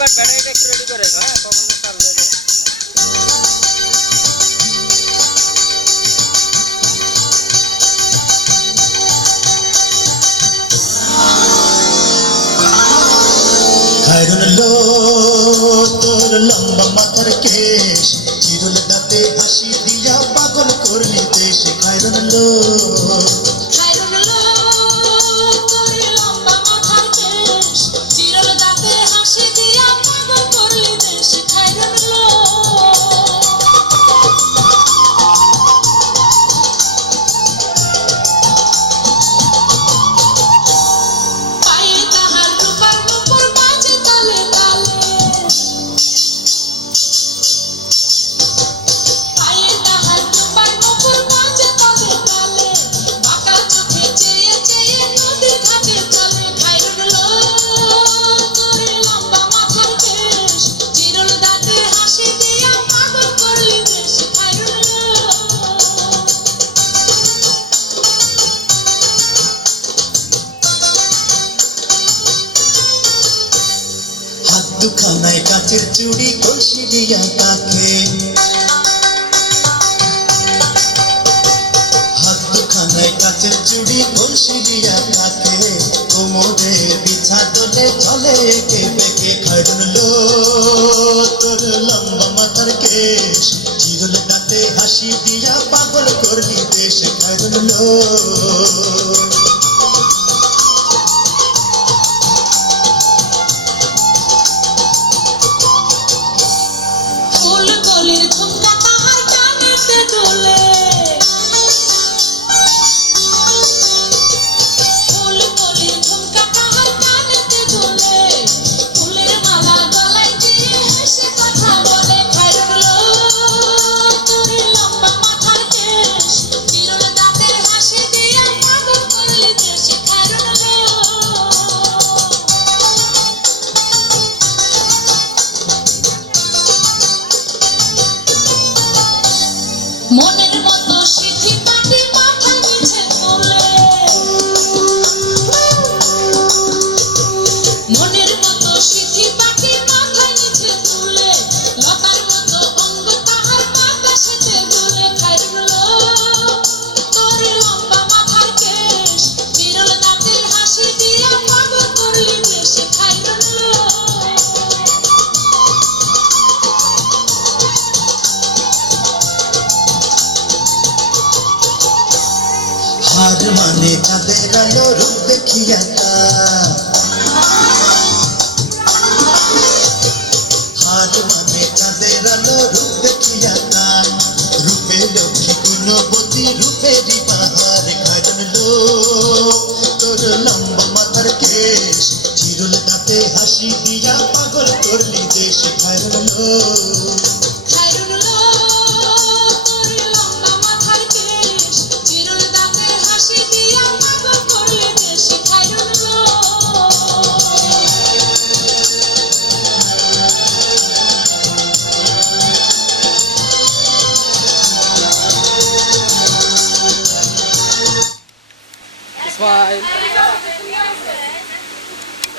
But ব্যাটারিটা একটু ready করে রেখো, হ্যাঁ, কখন চার্জ হয়ে যায়। খায়রুল্লো তোর লম্বা মাথার কেশ, চিরুল দাঁতে হাসি দিয়া পাগল করলি দেশ। খায়রুল্লো দুখানায় কাচের চুড়ি কলসি দিয়া তাকে, হাত দুখানায় কাচের চুড়ি কলসি দিয়া তাকে, কোমরে বিছা দোলে চলে একে বেঁকে। খায়রুল্লো তোর লম্বা মাথার কেশ, চিরুল দাঁতে হাসি দিয়া পাগল করলি দেশ। খায়রুল্লো মনের মতো সিঁথি পাটি মাথার নিচে তোলে, মনের মতো সিঁথি পাটি মাথার নিচে তুলে, লতার মতো অঙ্গ তাহার বাতাসেতে দোলে। খায়রুল্লো তোর লম্বা মাথার কেশ, চিরল দাঁতের হাসি দিয়া পাগল করলি দেশ। খায়রুল্লো হার মানে চাঁদের আলো রূপ দেখিয়া তার, হার মানে চাঁদের আলো রূপ দেখিয়া তার, রূপে লক্ষ্মী গুণবতী রূপেরই বাহার। খায়রুল্লো তোর লম্বা মাথার কেশ, চিরুল দাঁতে হাসি দিয়া পাগল